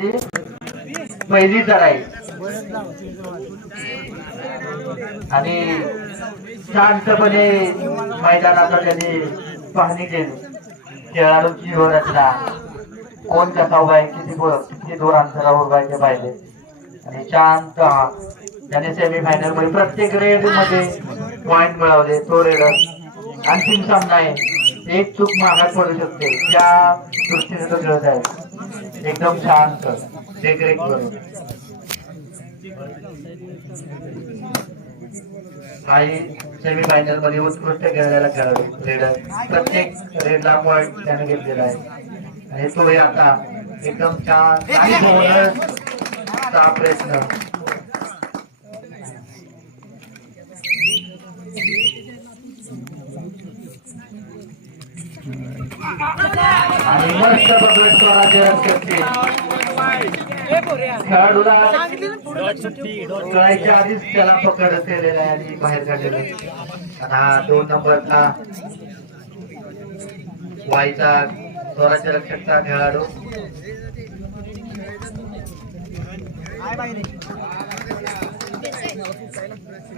पहिली चढाई आणि शांतपणे मैदानाचा त्यांनी पाहणी केली. खेळाडूंची रचना कोण कसा उभा किती दूर अंतरावर उभायचे पाहिजे आणि शांत त्याने सेमीफायनल मध्ये प्रत्येक रेड मध्ये पॉइंट मिळवले. तो रेड अंतिम सामना आहे. एक चूक मागास पडू शकते त्या दृष्टीने तो खेळत आहे. एकदम शांत देखरेख करून काही सेमीफायनल मध्ये उत्कृष्ट खेळलेला खेळाडू रेड प्रत्येक रेडला पॉइंट त्याने घेतलेला आहे आणि तो आता एकदम छान प्रयत्न आणि मस्त खेळाडूला खेळायच्या आधीच त्याला पकड केलेला आहे आणि बाहेर काढलेला आहे. हा 2 नंबरचा वाईचा स्वराज्य रक्षकचा खेळाडू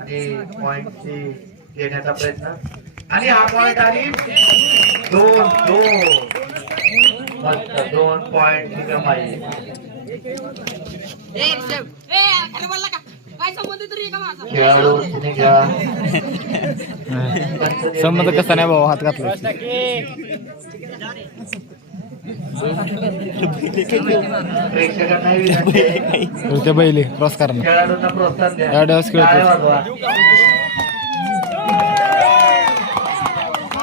आणि पॉइंटची घेण्याचा प्रयत्न आणि हा पॉइंट आणि 2 पॉइंट कमाई. संबंध कसा नाही भाऊ हात घातला प्रेक्षकांना बैली क्रॉस करणं खेळाडूंना प्रोत्साहन द्या.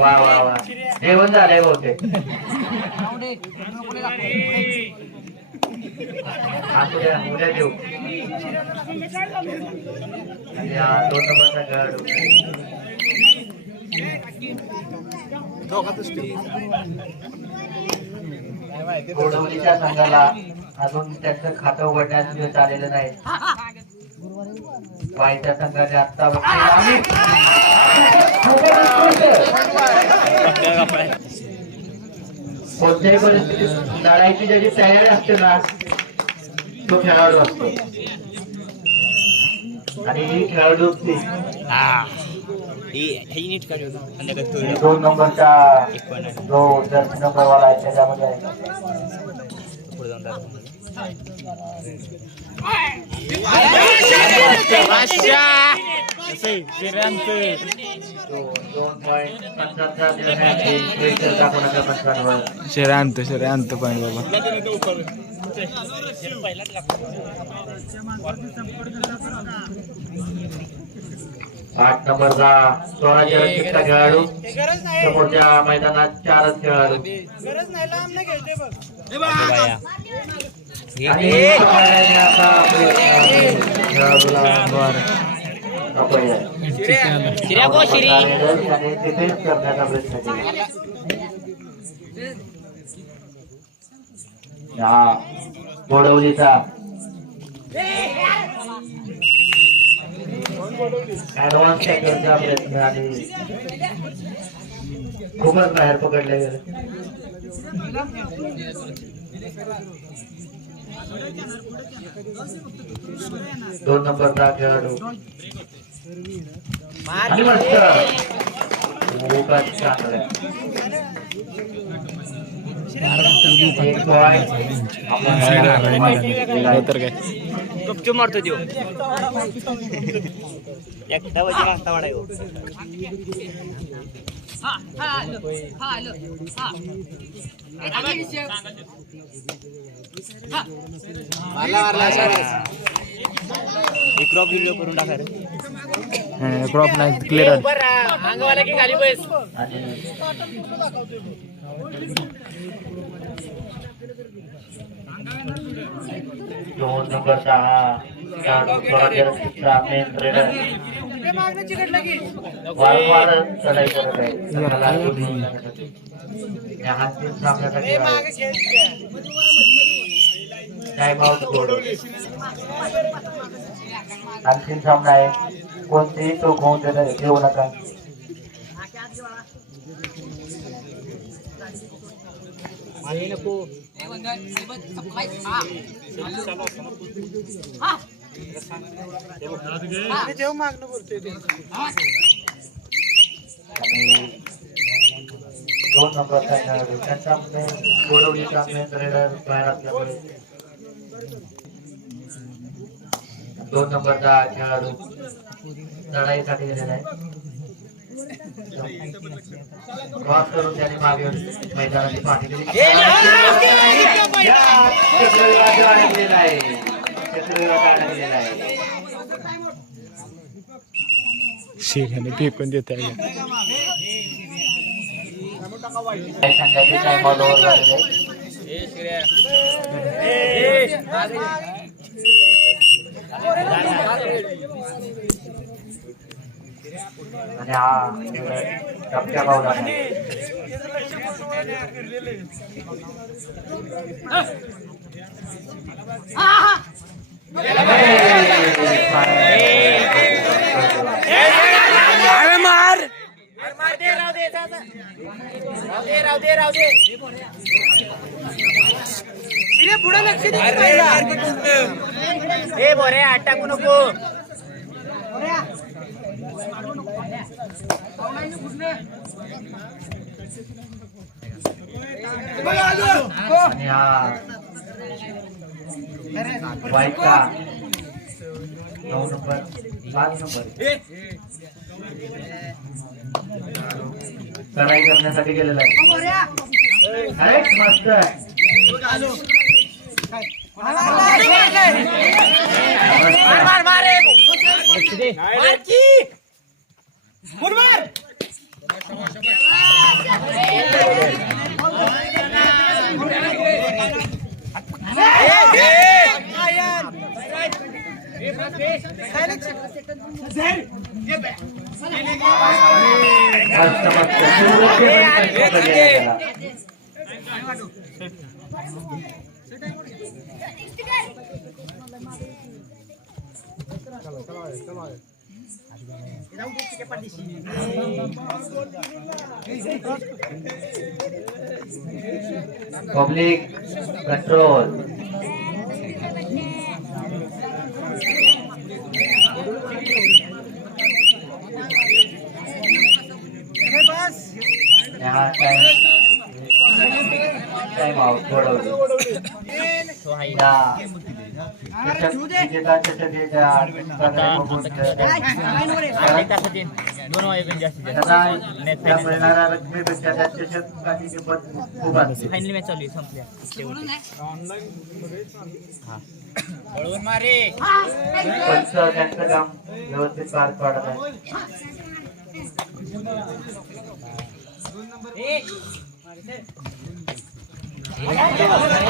वा वा वा जेवण झालंय बहुतेक. उद्या देऊ आणि 2 नंबरचा खेळाडू गोडवलीच्या संघाला अजून त्यांचं खातं उघडण्यास दिवस आलेलं नाही. वाईच्या संघाने आता कोणत्याही परिस्थितीत लढाईची ज्याची तयारी असते ना तो खेळाडू असतो आणि ही खेळाडू 2 नंबरचा जो जर्सी नंबरवाला आहे त्याच्यामध्ये शर्यांत पॉईंट बाबा 8 नंबरचा स्वराज्य रक्षकचा खेळाडू समोरच्या मैदानात 4च खेळाडू करण्याचा प्रयत्न केला. गोडवलीचा ऍडव्हान्स टॅकलचा प्रयत्न आणि खूपच बाहेर पकडले गेले. 2 नंबरचा खेळाडू आणि मस्त गपचूप मारतो देऊ एकटा वजी मागता वाढाय क्रॉप व्हिडिओ करून टाका रे. क्रॉप नाही क्लिअर अंगवाला की खाली बस. 2 नंबरचा मेन ट्रेडर वारंवार चढाई करत आहे. अंतिम सामना आहे. कोणतेही तो होऊन देऊ नका. नको दोन नंबरचा खेळाडू त्यांच्यामध्ये गोडवलीचा रेडर बाहेर असल्यामुळे 2 नंबरचा खेळाडू लढाईसाठी गेलेला आहे. क्रॉस करून त्याने मागे मैदानाची पाहणी केली. चक्रव्यूहात अडकलेला आहे. चक्रव्यूहात अडकलेला आहे. शिर्याने फेकून देत आहे. संघाचे टाइम आउट ओव्हर झालेले आहे. आणि हा टप्प्या पाऊल आहे. ए बोरे आत टाकू नको. आणि हा वाईटचा 9 नंबर 5 नंबर सराई करण्यासाठी गेलेला आहे. अरे मस्त पब्लिक कंट्रोल. टाइम आउट सोडवली. विजेता चषकेच्या दोन वाजेपर्यंत जास्तीत त्या मिळणाऱ्या रकमेपेक्षा त्या चषकाची किंमत खूप असते. फायनल मॅच चालू आहे संपल्या. मारे पंच त्यांचं काम व्यवस्थित पार पाडत आहे.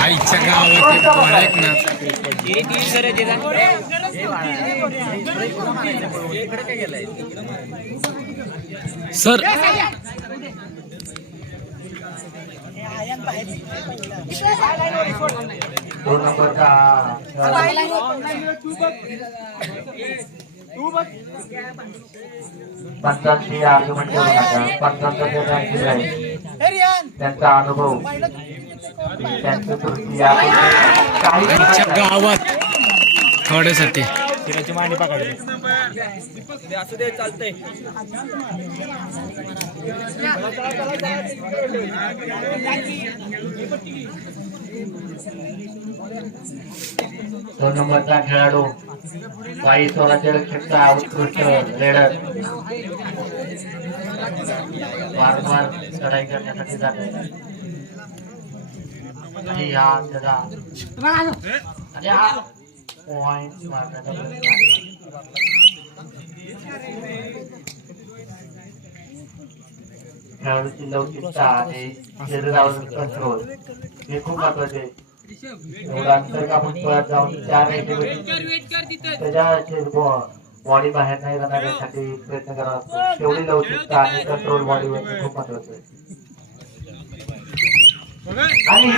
आईच्या गावात ना सर 2 नंबरचा पंचांची आगमन करू नका. पंचांचा त्यांचा अनुभव त्यांचं तृतीय आईच्या गावात थोड्यासाठी शिराची मांडी पकडली. असू दे चालतंय. दोन नंबरचा खेळाडू काही स्वराज्य रक्षकचा उत्कृष्ट रेडर वारंवार चढाई करण्यासाठी जाते. आणि हा त्याचा आणि हा पॉइंट मारण्याचा प्रयत्न आहे. खेळाडूची लवचिकता आणि शरीरावर कंट्रोल हे खूप महत्वाचे आहे. एवढा अंतर कापून पळत जाऊन त्याच्या बॉडी बाहेर नाही जाण्यासाठी प्रयत्न करावा लागतो. तेवढी लवचिकता आणि कंट्रोल बॉडीवर खूप महत्वाचं आहे. आणि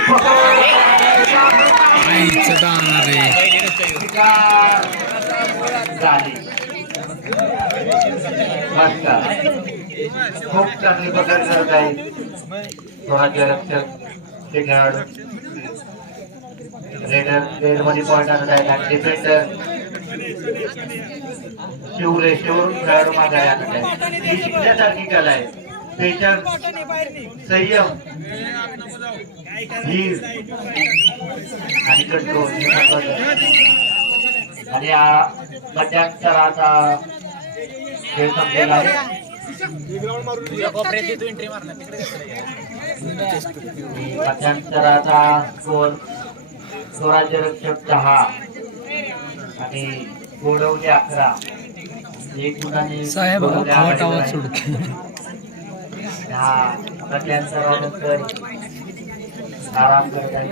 आईचं दाणार रे झाली खूप चांगली पकड करत आहे स्वराज्य रक्षक ते खेळाडू. रेड मध्ये पॉईंट आणत आहे आणि डिफेंडर शिवरून खेळाडू मागे आणत आहे. ही शिकण्यासारखी कला आहे. पेशन्स, संयम, धीर आणि कंट्रोल आणि या मध्यांतराचा खेळ संपलेला आहे. मध्यांतराचा स्कोर स्वराज्यरक्षक 10 आणि गोडवले 11. एक गुणाने साहेब आवाज आवाज सोडतो. मध्यांतरानंतर आराम करत आहे.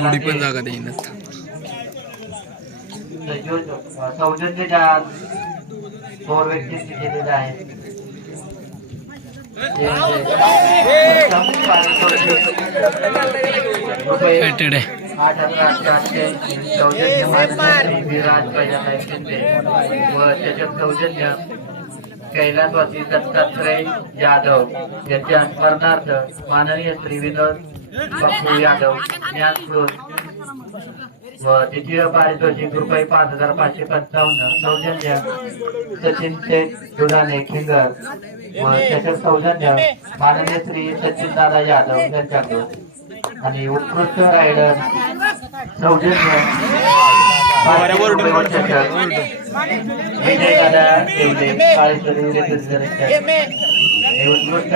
थोडी पण जागा देईन. सौजन्य 4 व्यक्तींनी केलेलं आहे. United आहे. 8,888 सौजन्य माननीय विराज पैजाबाई शिंदे व त्याच्यात सौजन्य कैलासवासी दत्तात्रय यादव यांच्या स्मरणार्थ माननीय श्री विनोद बापू यादव ज्ञानस्रोत व द्वितीय पारितोषिक रुपये 5,555. सौजन्य सचिन शेठ दुधाने खिंगर व त्याच्यात सौजन्य माननीय श्री सचिन दादा यादव यांच्याकडून आणि उत्कृष्ट रायडर सौजन्य विजय दादा देवले काळेश्वरी उत्कृष्ट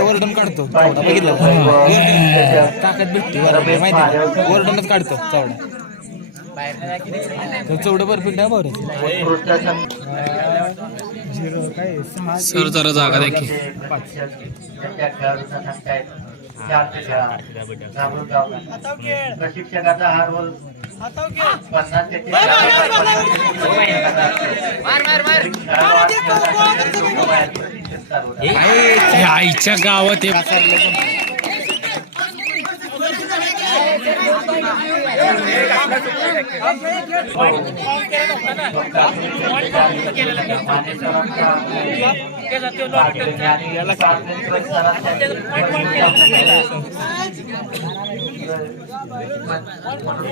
ओरडून काढतो ताकद भेटते ओरडूनच काढतो चवडं परफेक्ट आहे बरं. सर जरा जागा द्या की. प्रशिक्षकाचा हा रोल 50 ते 30 आईच्या गावात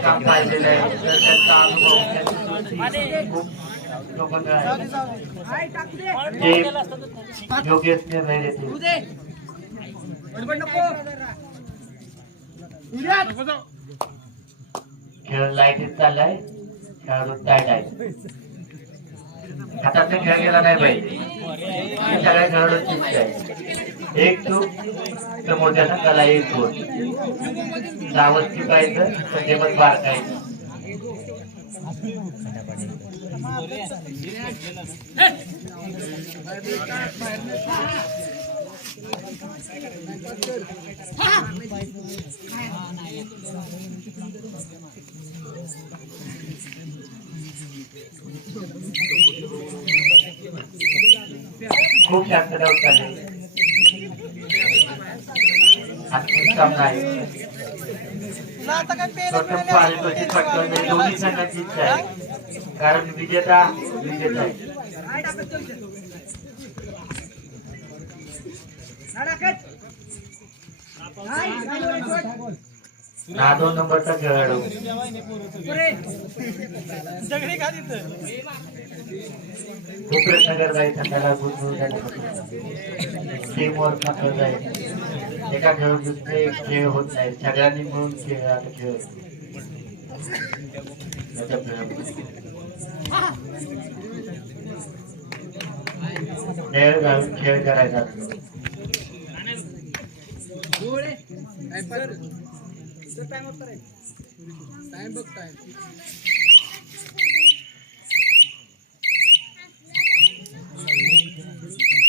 काम पाहिलेलं आहे. तर त्यांचा अनुभव योग्य निर्णय देते. खेळ लाईटीत चाललाय. खेळाडू टाईट आहे. हातातून खेळ गेला नाही पाहिजे. सगळ्या खेळाडूची इच्छा आहे. एक चूक समोरच्या संघाला एक गोल. सावधकी पाहिजे म्हणजे मग बारकायचं. खूप शांत डाऊट चालले. आणखी काम नाही. प्रथम पारितोषिक पटकावणे दोन्ही संघांची इच्छा आहे. कारण विजेता आहे. हा 2 नंबरचा खेळाडू खूप प्रयत्न करत आहे. संघाला टीम वर्क करत आहे. एका खेळून दुसरे खेळ होत नाही. सगळ्यांनी मिळून खेळ खेळ घालून खेळ करायचा.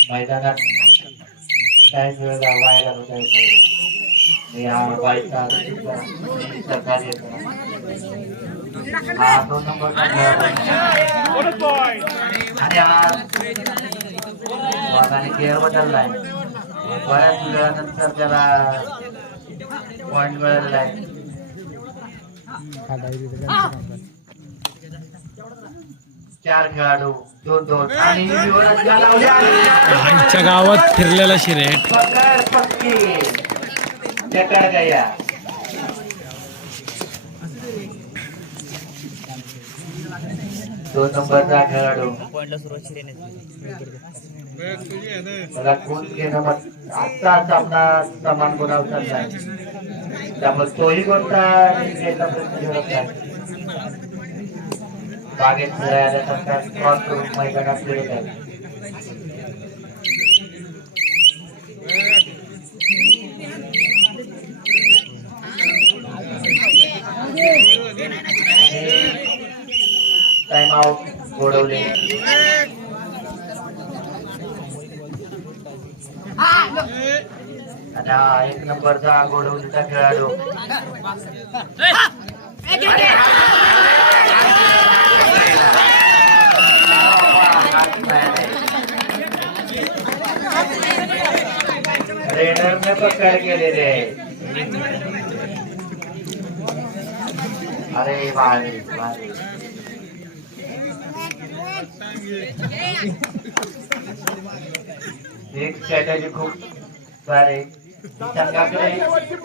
मैदानात काय वेळ वाया घालवता येत नाही. सरकारी हा 2 नंबरचा खेळ आणि वाघाने गेअर बदललाय. बऱ्याच वेळानंतर त्याला पॉइंट मिळालेला आहे. चार खेळाडू 2-2 आणि युवराजला लावल्या. आमच्या गावात फिरलेला शिरेट. पकड पक्की चकार गया. दोन नंबरचा खेळाडू मला गुण घेणं आता सामना समान गुणावर चाललाय. त्यामुळे तोही कोणता घ्यायचा प्रयत्न करत नाही. बागेत खेळायला क्रॉस करून मैदानात फिरत आहे. टाइम आउट गोडवले. आणि हा 1 नंबरचा गोडवलीचा खेळाडू रेडर ने पकड केलेले. अरे भारी भारी. एक स्ट्रॅटेजी खूप भारी. संघाकडे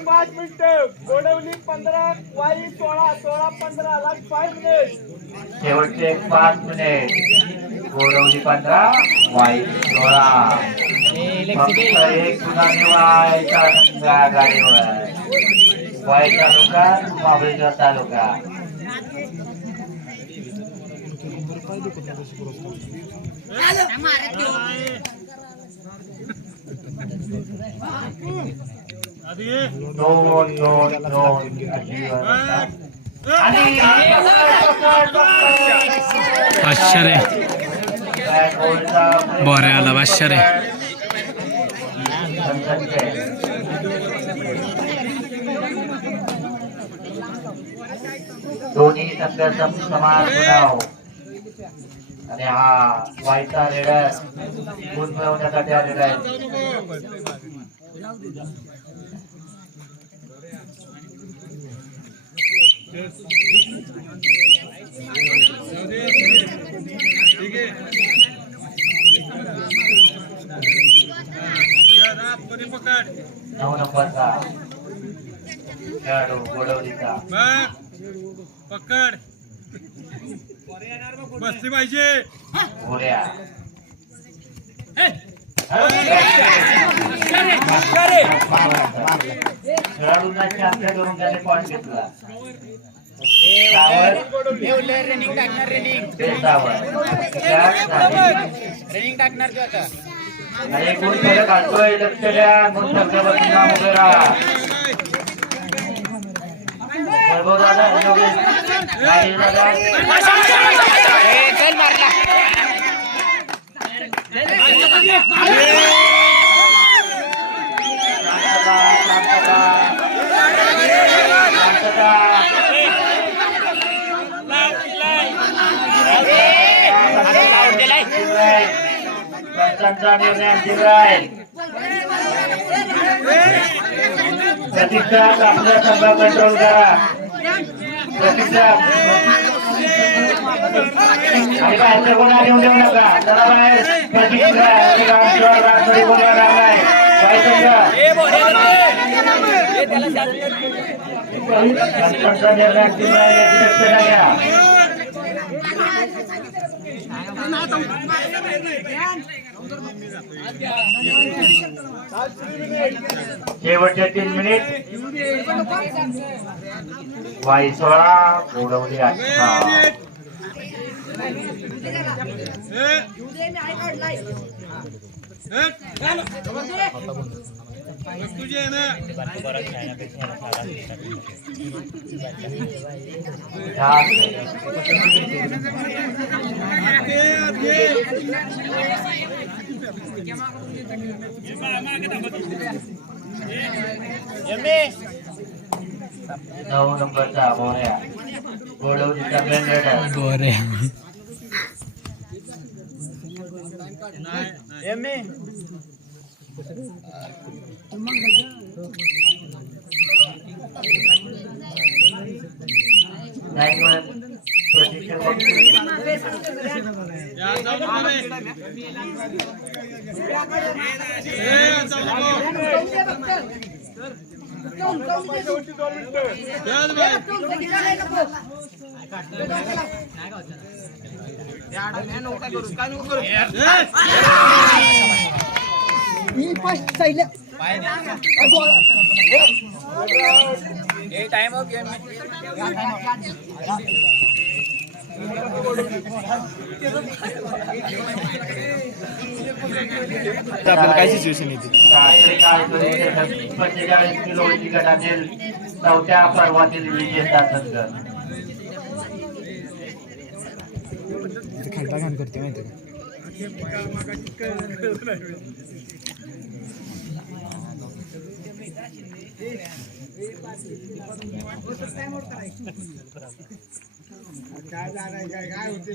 5 मिनिटं गोडवली 15 वाई 16 16-15 लाख 5 मिनिट. शेवटचे 5 मिनिट. गोडवली 15 वाई 16. फक्त एक गुन्हा व्हायचा संघा गाडीवर. वाई तालुका महाबळेश्वर तालुका. आश्चर्य बरे आला. आश्चर्य दोन्ही संघाचा समान गुणाव. आणि हा वाईचा रेडर गुण मिळवण्यासाठी आलेला आहे. नऊ नंबरचा खेळाडू गोडवलीचा. पकड बसली पाहिजे. घोड्या खेळाडूंना शांत करून त्याने पॉइंट घेतला. रनिंग टाकणार तू आता. आणि गुण फरक काढतोय. लक्ष द्या. गुण फरकावरती नाम उभे राहा. वैभव दादा गाडी दादा पंचांचा निर्णय अंतिम राहील. प्रतीक्षा आपला संघ कंट्रोल करा. प्रतीक्षा आणि बाहेरच्या कोणा येऊन देऊ नका. चला बाहेर. प्रतीक्षा बोलवा लागलाय. पंचांचा निर्णय अंतिम राहील याची दक्षता घ्या. शेवटचे 3 मिनिट. वाई 16 गोडवली 18. नऊ नंबरचा बोऱ्या गोडवलीचा ब्रँडेड बरे. शेवटी 2 मिनिटं आपल्याला काय सिच्युएशन येते 45 किलो वजनी गटातील 4थ्या पर्वातील विजेता संघ खालता घाण करते माहिती का काय होते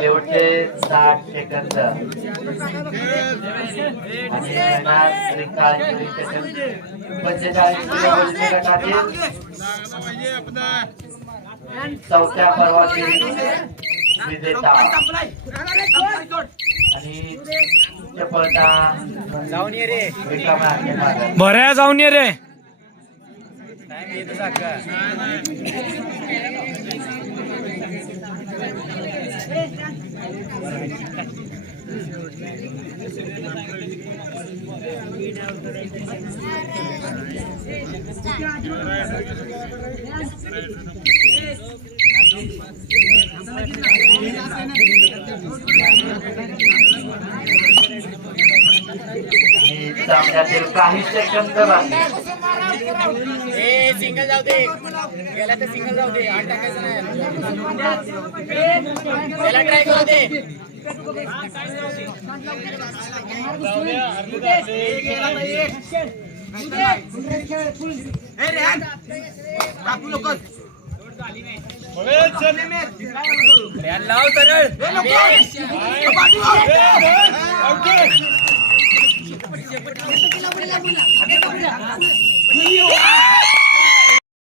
शेवटचे 60 सेकंद आणि रिकाळ 45 किलो वजनी गटातील 4थ्या पर्वातील विजेता आणि चपळता रिकाम्या हाताने बऱ्या जाऊन ये रे सामन्यातील काही सेकंद बाकी सिंगल जाऊ दे गेला तर सिंगल जाऊ दे 8 टाकायचं नाही त्याला ट्राय करू दे लाव सरळ